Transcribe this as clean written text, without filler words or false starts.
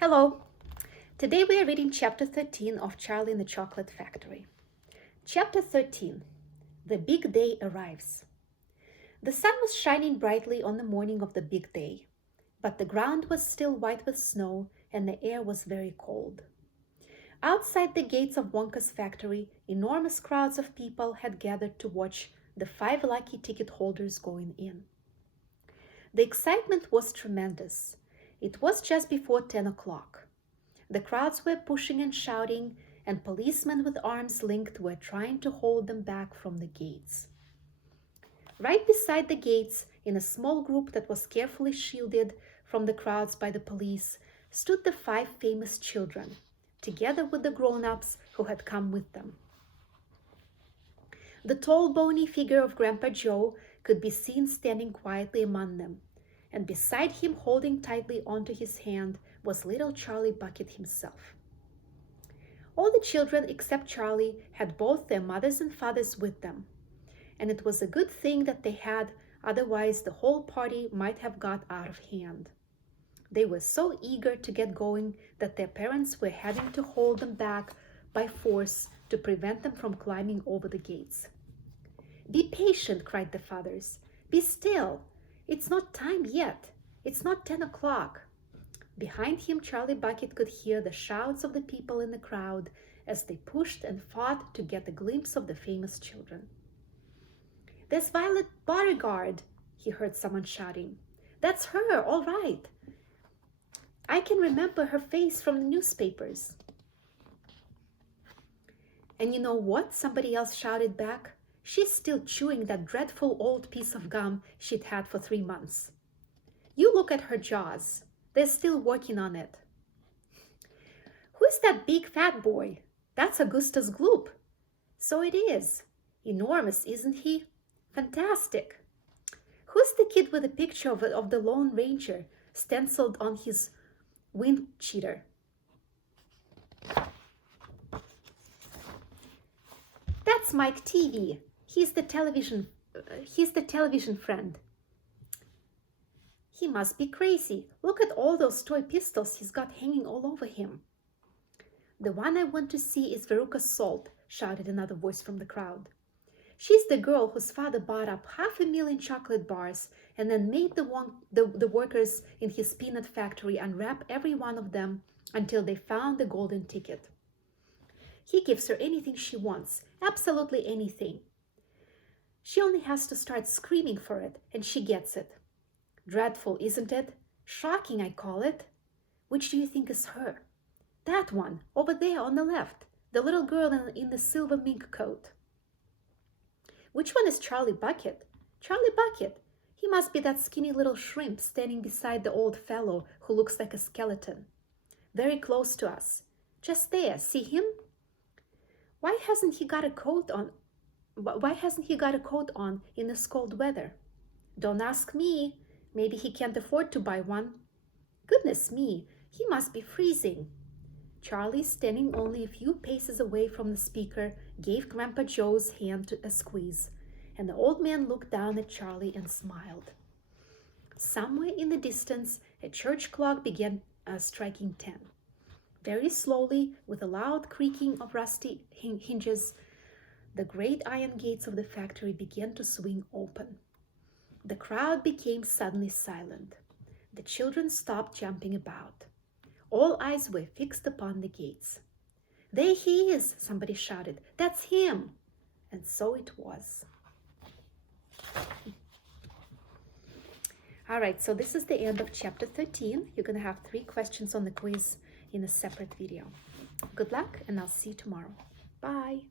Hello! Today we are reading Chapter 13 of Charlie and the Chocolate Factory. Chapter 13. The Big Day Arrives. The sun was shining brightly on the morning of the big day, but the ground was still white with snow and the air was very cold. Outside the gates of Wonka's factory, enormous crowds of people had gathered to watch the 5 lucky ticket holders going in. The excitement was tremendous. It was just before 10 o'clock. The crowds were pushing and shouting, and policemen with arms linked were trying to hold them back from the gates. Right beside the gates, in a small group that was carefully shielded from the crowds by the police, stood the 5 famous children, together with the grown-ups who had come with them. The tall, bony figure of Grandpa Joe could be seen standing quietly among them, and beside him, holding tightly onto his hand, was little Charlie Bucket himself. All the children except Charlie had both their mothers and fathers with them, and it was a good thing that they had, otherwise the whole party might have got out of hand. They were so eager to get going that their parents were having to hold them back by force to prevent them from climbing over the gates. "Be patient," cried the fathers. "Be still. It's not time yet. It's not 10 o'clock. Behind him, Charlie Bucket could hear the shouts of the people in the crowd as they pushed and fought to get a glimpse of the famous children. "There's Violet Beauregarde," he heard someone shouting. "That's her, all right. I can remember her face from the newspapers." "And you know what?" somebody else shouted back. "She's still chewing that dreadful old piece of gum she'd had for 3 months. You look at her jaws. They're still working on it." "Who's that big fat boy?" "That's Augustus Gloop." "So it is. Enormous, isn't he?" "Fantastic." "Who's the kid with a picture of the Lone Ranger stenciled on his wind cheater?" "That's Mike TV. He's the television friend." "He must be crazy. Look at all those toy pistols he's got hanging all over him." "The one I want to see is Veruca Salt," shouted another voice from the crowd. "She's the girl whose father bought up 500,000 chocolate bars and then made the workers in his peanut factory unwrap every one of them until they found the golden ticket. He gives her anything she wants, absolutely anything. She only has to start screaming for it, and she gets it. Dreadful, isn't it? Shocking, I call it. Which do you think is her?" "That one, over there on the left, the little girl in the silver mink coat." "Which one is Charlie Bucket?" "Charlie Bucket. He must be that skinny little shrimp standing beside the old fellow who looks like a skeleton. Very close to us. Just there, see him? Why hasn't he got a coat on in this cold weather?" "Don't ask me. Maybe he can't afford to buy one." "Goodness me, he must be freezing." Charlie, standing only a few paces away from the speaker, gave Grandpa Joe's hand a squeeze, and the old man looked down at Charlie and smiled. Somewhere in the distance, a church clock began striking 10. Very slowly, with a loud creaking of rusty hinges, the great iron gates of the factory began to swing open. The crowd became suddenly silent. The children stopped jumping about. All eyes were fixed upon the gates. "There he is," somebody shouted. "That's him." And so it was. All right, so this is the end of chapter 13. You're going to have 3 questions on the quiz in a separate video. Good luck, and I'll see you tomorrow. Bye.